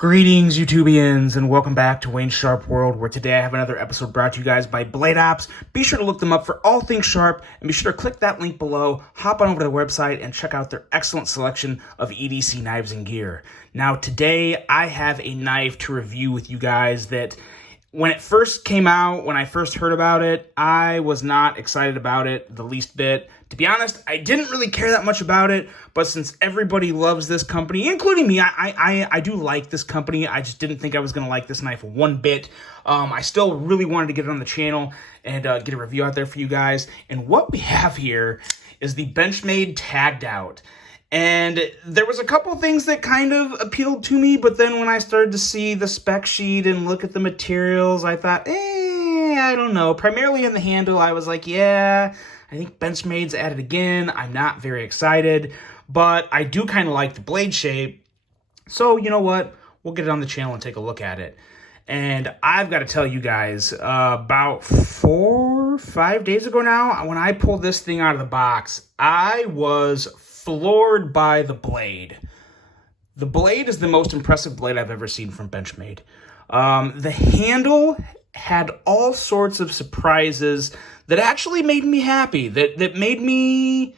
Greetings, YouTubians, and welcome back to Wayne's Sharp World, where today I have another episode brought to you guys by Blade Ops. Be sure to look them up for all things sharp, and be sure to click that link below, hop on over to the website, and check out their excellent selection of EDC knives and gear. Now, today I have a knife to review with you guys that, when it first came out, when I first heard about it, I was not excited about it the least bit. To be honest, I didn't really care that much about it, but since everybody loves this company, including me, I do like this company. I just didn't think I was going to like this knife one bit. I still really wanted to get it on the channel and get a review out there for you guys. And what we have here is the Benchmade Tagged Out. And there was a couple things that kind of appealed to me, but then when I started to see the spec sheet and look at the materials, I thought, I don't know. Primarily in the handle, I was like, yeah, I think Benchmade's at it again. I'm not very excited, but I do kind of like the blade shape. So, you know what? We'll get it on the channel and take a look at it. And I've got to tell you guys, about 4 or 5 days ago now, when I pulled this thing out of the box, I was floored by the blade. The blade is the most impressive blade I've ever seen from Benchmade. The handle had all sorts of surprises that actually made me happy, that made me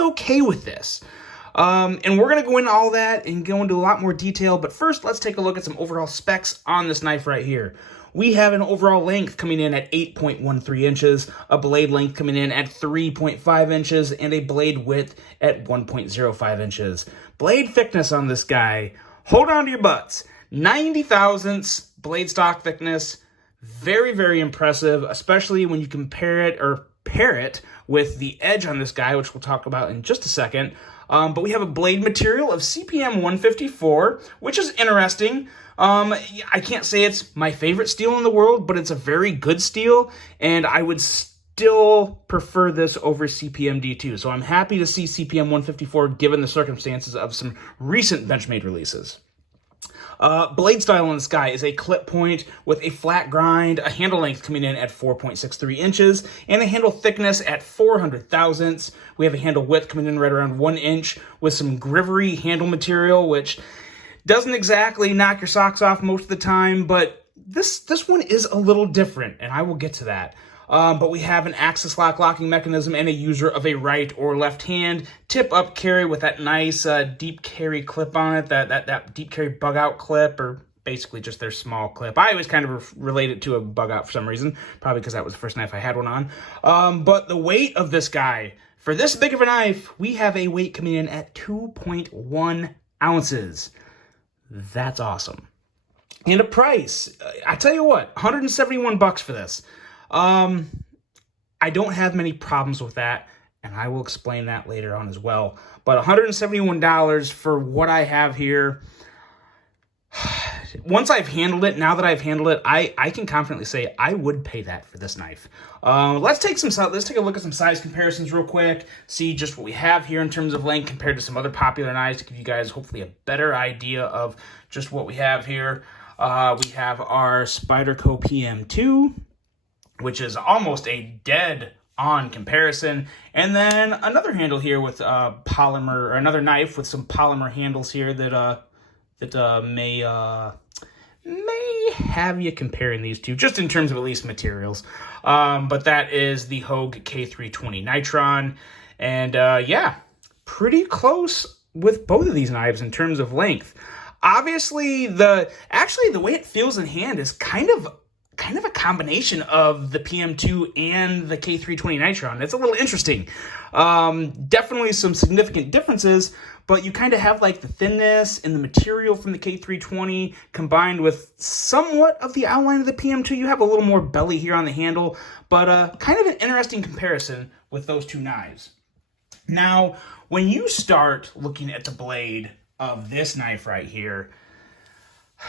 okay with this. And we're going to go into all that and go into a lot more detail, but first let's take a look at some overall specs on this knife right here. We have an overall length coming in at 8.13 inches, a blade length coming in at 3.5 inches, and a blade width at 1.05 inches. Blade thickness on this guy, hold on to your butts, 90 thousandths blade stock thickness. Very, very impressive, especially when you compare it or pair it with the edge on this guy, which we'll talk about in just a second. But we have a blade material of CPM 154, which is interesting. I can't say it's my favorite steel in the world, but it's a very good steel, and I would still prefer this over CPM D2. So I'm happy to see CPM 154 given the circumstances of some recent Benchmade releases. Blade style on this guy is a clip point with a flat grind, a handle length coming in at 4.63 inches, and a handle thickness at 400 thousandths. We have a handle width coming in right around 1 inch with some Grivery handle material, which doesn't exactly knock your socks off most of the time, but this one is a little different, and I will get to that. But we have an axis lock locking mechanism and a user of a right or left hand tip up carry with that nice deep carry clip on it, that deep carry bug out clip, or basically just their small clip. I always kind of relate it to a bug out for some reason, probably because that was the first knife I had one on. But the weight of this guy, for this big of a knife, we have a weight coming in at 2.1 ounces. That's awesome. And a price, I tell you what, 171 bucks for this. I don't have many problems with that, and I will explain that later on as well. But $171 for what I have here. Once I've handled it, now that I've handled it, I can confidently say I would pay that for this knife. Let's take a look at some size comparisons real quick, see just what we have here in terms of length compared to some other popular knives to give you guys hopefully a better idea of just what we have here. We have our Spyderco PM2, which is almost a dead-on comparison. And then another handle here with polymer, or another knife with some polymer handles here that may have you comparing these two, just in terms of at least materials. But that is the Hogue K320 Nitron. And yeah, pretty close with both of these knives in terms of length. Obviously, the way it feels in hand is kind of a combination of the PM2 and the K320 Nitron. It's a little interesting. Definitely some significant differences, but you kind of have like the thinness and the material from the K320 combined with somewhat of the outline of the PM2. You have a little more belly here on the handle, but kind of an interesting comparison with those two knives. Now, when you start looking at the blade of this knife right here,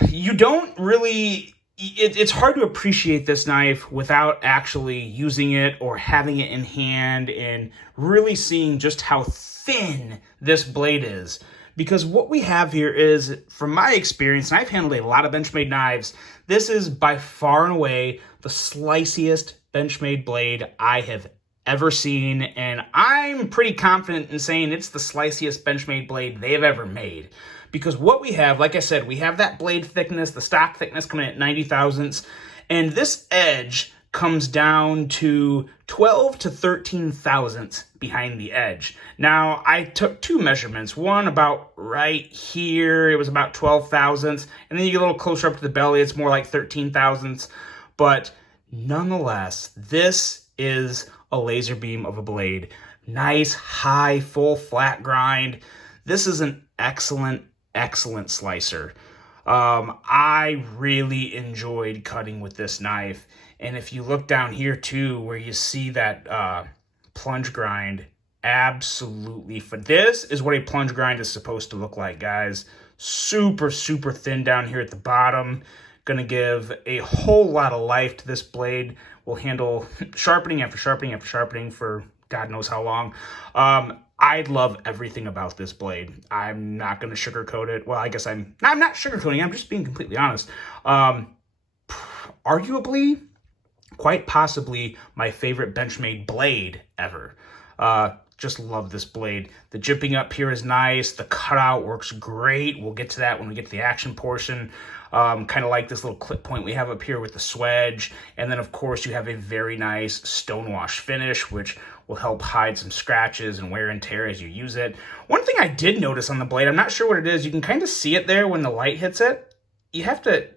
you don't really... It's hard to appreciate this knife without actually using it or having it in hand and really seeing just how thin this blade is. Because what we have here is, from my experience, and I've handled a lot of Benchmade knives, this is by far and away the sliciest Benchmade blade I have ever seen, and I'm pretty confident in saying it's the sliciest Benchmade blade they've ever made. because what we have, like I said, we have that blade thickness, the stock thickness coming at 90 thousandths, and this edge comes down to 12 to 13 thousandths behind the edge. Now, I took two measurements, one about right here, it was about 12 thousandths, and then you get a little closer up to the belly, it's more like 13 thousandths, but nonetheless, this is a laser beam of a blade. Nice, high, full, flat grind. This is an excellent, excellent slicer. I really enjoyed cutting with this knife. And if you look down here too, where you see that plunge grind, absolutely. This is what a plunge grind is supposed to look like, guys. Super, super thin down here at the bottom. Gonna give a whole lot of life to this blade. Will handle sharpening after sharpening after sharpening for God knows how long. I love everything about this blade. I'm not going to sugarcoat it. Well, I guess I'm not sugarcoating. I'm just being completely honest. Arguably, quite possibly, my favorite Benchmade blade ever. Just love this blade. The jipping up here is nice. The cutout works great. We'll get to that when we get to the action portion. Kind of like this little clip point we have up here with the swedge. And then, of course, you have a very nice stonewash finish, which will help hide some scratches and wear and tear as you use it. One thing I did notice on the blade, I'm not sure what it is, you can kind of see it there when the light hits it. You have to,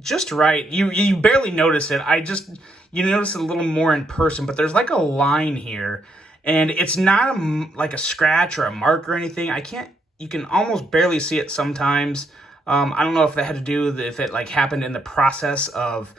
just right, you barely notice it. You notice it a little more in person, but there's like a line here. And it's not like a scratch or a mark or anything. You can almost barely see it sometimes. I don't know if that had to do with if it like happened in the process of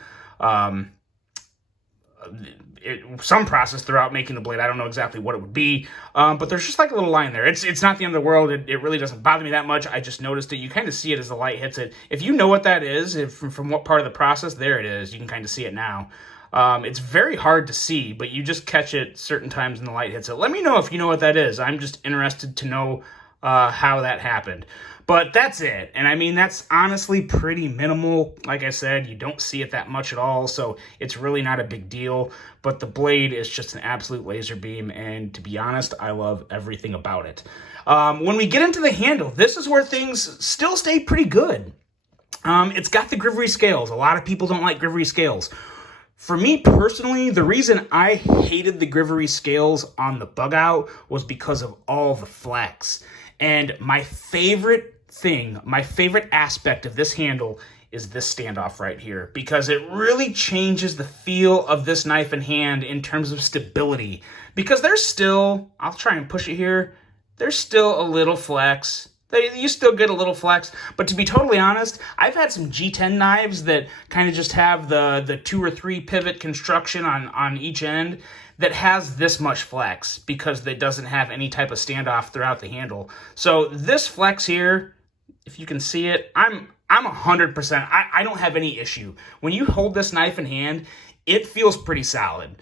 some process throughout making the blade. I don't know exactly what it would be, but there's just like a little line there. It's not the end of the world. It really doesn't bother me that much. I just noticed it. You kind of see it as the light hits it. If you know what that is, from what part of the process, there it is. You can kind of see it now. It's very hard to see, but you just catch it certain times when the light hits it. Let me know if you know what that is. I'm just interested to know how that happened. But that's it. And I mean, that's honestly pretty minimal. Like I said, you don't see it that much at all, so it's really not a big deal. But the blade is just an absolute laser beam, and to be honest, I love everything about it. When we get into the handle, this is where things still stay pretty good. It's got the Grivery scales. A lot of people don't like Grivery scales. For me personally, the reason I hated the Grivery scales on the bug out was because of all the flex. And my favorite aspect of this handle is this standoff right here, because it really changes the feel of this knife in hand in terms of stability. Because there's still, I'll try and push it here, there's still a little flex. You still get a little flex, but to be totally honest, I've had some G10 knives that kind of just have the 2 or 3 pivot construction on each end that has this much flex because it doesn't have any type of standoff throughout the handle. So this flex here, if you can see it, I'm 100%. I don't have any issue. When you hold this knife in hand, it feels pretty solid.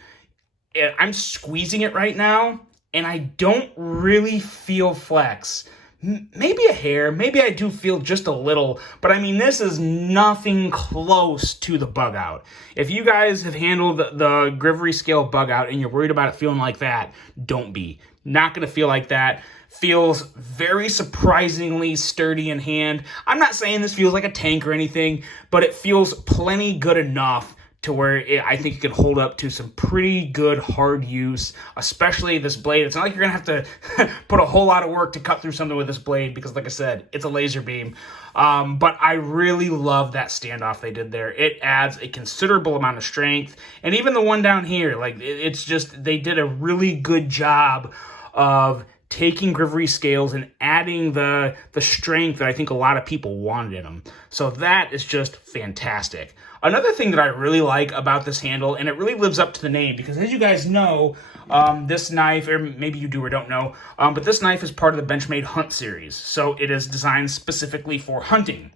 I'm squeezing it right now, and I don't really feel flex. Maybe a hair, maybe I do feel just a little, but I mean, this is nothing close to the bug out. If you guys have handled the Grivery scale bug out and you're worried about it feeling like that, don't be. Not going to feel like that. Feels very surprisingly sturdy in hand. I'm not saying this feels like a tank or anything, but it feels plenty good enough to where I think it could hold up to some pretty good hard use, especially this blade. It's not like you're going to have to put a whole lot of work to cut through something with this blade because, like I said, it's a laser beam. But I really love that standoff they did there. It adds a considerable amount of strength. And even the one down here, like it's just, they did a really good job of taking Grivery scales and adding the strength that I think a lot of people wanted in them. So that is just fantastic. Another thing that I really like about this handle, and it really lives up to the name, because as you guys know, this knife, or maybe you do or don't know, but this knife is part of the Benchmade Hunt series. So it is designed specifically for hunting.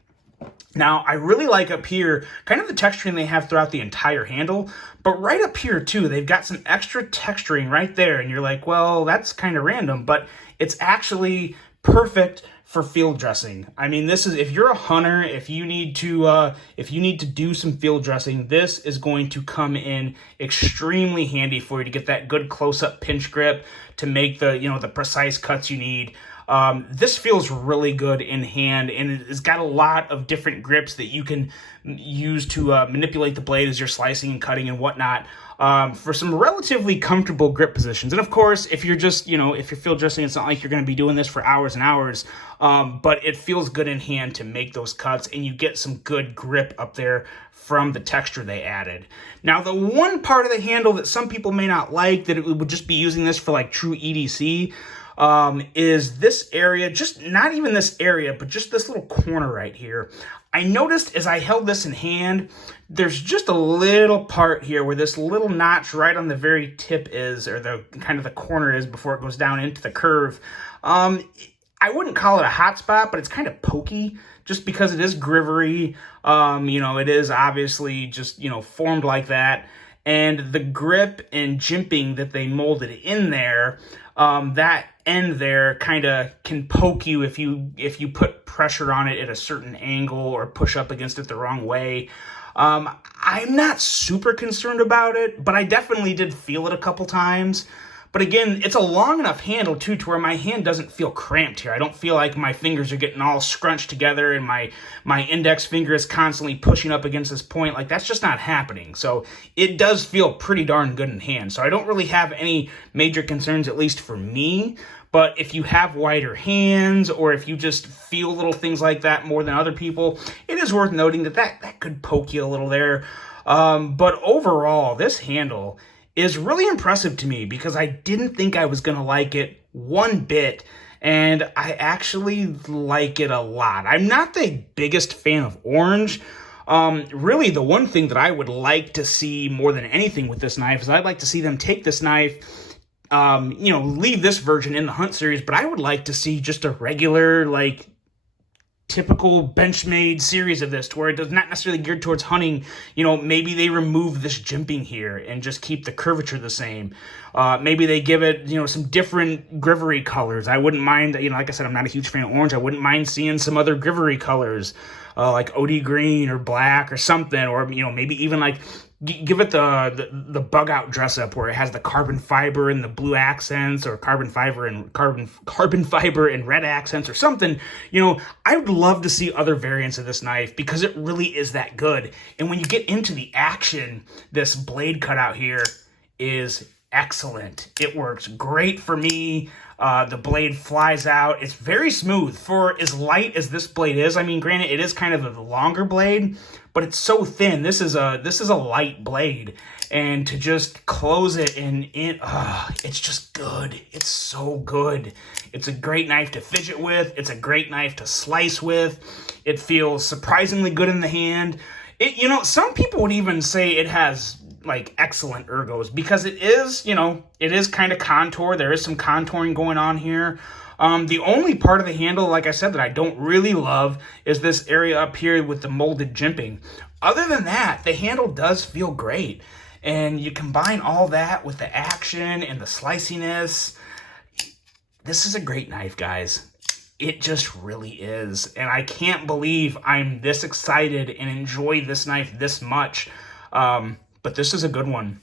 Now, I really like up here, kind of the texturing they have throughout the entire handle, but right up here too, they've got some extra texturing right there, and you're like, well, that's kind of random, but it's actually perfect for field dressing. I mean, this is, if you're a hunter, if you need to do some field dressing, this is going to come in extremely handy for you to get that good close-up pinch grip to make the, the precise cuts you need. This feels really good in hand, and it's got a lot of different grips that you can use to manipulate the blade as you're slicing and cutting and whatnot, for some relatively comfortable grip positions. And of course, if you're just, if you're field dressing, it's not like you're going to be doing this for hours and hours, but it feels good in hand to make those cuts, and you get some good grip up there from the texture they added. Now, the one part of the handle that some people may not like, that it would just be using this for like true EDC, is this area, just not even this area, but just this little corner right here. I noticed as I held this in hand, there's just a little part here where this little notch right on the very tip is, or the kind of the corner is before it goes down into the curve. I wouldn't call it a hot spot, but it's kind of pokey just because it is grivery. It is obviously just, formed like that. And the grip and jimping that they molded in there, that end there kind of can poke you if you put pressure on it at a certain angle or push up against it the wrong way. I'm not super concerned about it, but I definitely did feel it a couple times. But again, it's a long enough handle too to where my hand doesn't feel cramped here. I don't feel like my fingers are getting all scrunched together and my index finger is constantly pushing up against this point. Like, that's just not happening. So it does feel pretty darn good in hand. So I don't really have any major concerns, at least for me. But if you have wider hands, or if you just feel little things like that more than other people, it is worth noting that could poke you a little there. But overall, this handle is really impressive to me because I didn't think I was going to like it one bit, and I actually like it a lot. I'm not the biggest fan of orange. Really, the one thing that I would like to see more than anything with this knife is I'd like to see them take this knife, leave this version in the Hunt series, but I would like to see just a regular, like, typical Benchmade series of this, to where it does not necessarily geared towards hunting. Maybe they remove this jimping here and just keep the curvature the same. Maybe they give it, some different grivery colors. I wouldn't mind, like I said, I'm not a huge fan of orange. I wouldn't mind seeing some other grivery colors, like OD green or black or something, or, maybe even like give it the bug out dress up where it has the carbon fiber and the blue accents, or carbon fiber and red accents or something. I would love to see other variants of this knife because it really is that good. And when you get into the action, this blade cutout here is excellent. It works great for me. The blade flies out. It's very smooth for as light as this blade is. I mean, granted, it is kind of a longer blade, but it's so thin. This is a light blade, and to just close it it's just good. It's so good. It's a great knife to fidget with. It's a great knife to slice with. It feels surprisingly good in the hand. Some people would even say it has like excellent ergos because it is kind of contour. There is some contouring going on here. The only part of the handle, like I said, that I don't really love is this area up here with the molded jimping. Other than that, the handle does feel great. And you combine all that with the action and the sliciness. This is a great knife, guys. It just really is. And I can't believe I'm this excited and enjoy this knife this much. But this is a good one.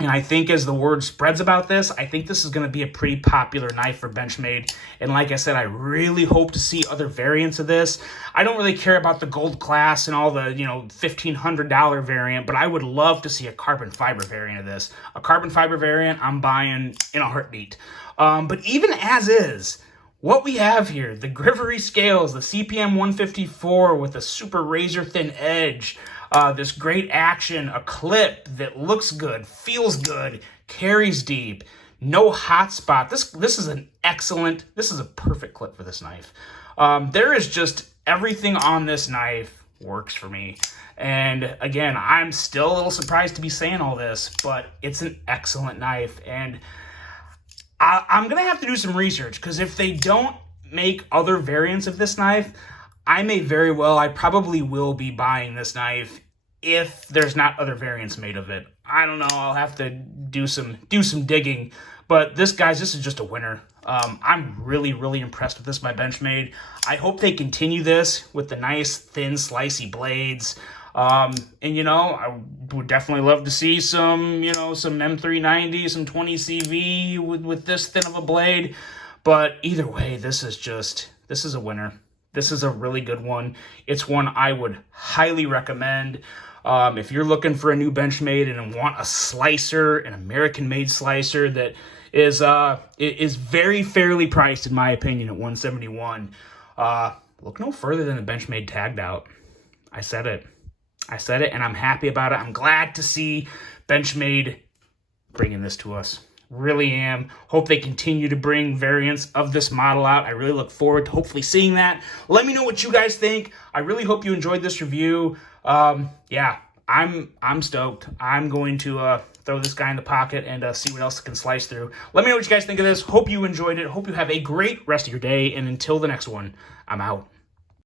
And I think as the word spreads about this, I think this is going to be a pretty popular knife for Benchmade. And like I said, I really hope to see other variants of this. I don't really care about the gold class and all the, $1,500 variant, but I would love to see a carbon fiber variant of this. A carbon fiber variant, I'm buying in a heartbeat. But even as is, what we have here, the Grivery scales, the CPM 154 with a super razor thin edge, this great action, a clip that looks good, feels good, carries deep, no hot spot. This is a perfect clip for this knife. There is just everything on this knife works for me. And again, I'm still a little surprised to be saying all this, but it's an excellent knife. And I'm going to have to do some research, because if they don't make other variants of this knife, I probably will be buying this knife if there's not other variants made of it. I don't know. I'll have to do some digging. But this is just a winner. I'm really, really impressed with this by Benchmade. I hope they continue this with the nice, thin, slicey blades. I would definitely love to see some M390, some 20 CV with this thin of a blade. But either way, this is a winner. This is a really good one. It's one I would highly recommend. If you're looking for a new Benchmade and want a slicer, an American-made slicer that is very fairly priced, in my opinion, at $171, look no further than the Benchmade Tagged Out. I said it, and I'm happy about it. I'm glad to see Benchmade bringing this to us. Really am. Hope they continue to bring variants of this model out. I really look forward to hopefully seeing that. Let me know what you guys think. I really hope you enjoyed this review. Yeah, I'm stoked. I'm going to throw this guy in the pocket and see what else it can slice through. Let me know what you guys think of this. Hope you enjoyed it. Hope you have a great rest of your day. And until the next one, I'm out.